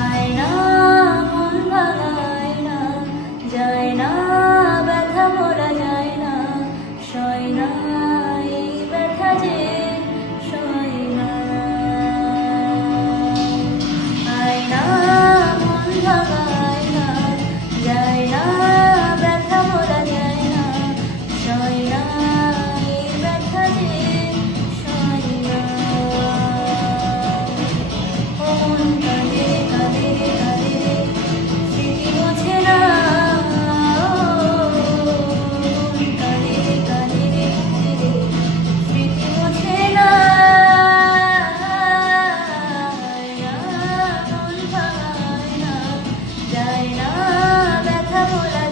আয়না মন ভাঙায় না, যায় না ব্যথা বলা যায় না, সয় না এই ব্যথা যে সয় না। আয়না মন ভাঙায় না, যায় না ব্যথা বলা যায় না, সয় না এই ব্যথা যে সয় না। ও মন কাঁদে কাঁদে কাঁদে রে, স্মৃতি মোছে না। মন কাঁদে কাঁদে রে কাঁদে রে, স্মৃতি মোছে না। আয়না মন ভাঙায় না, যায় না ব্যথা বলা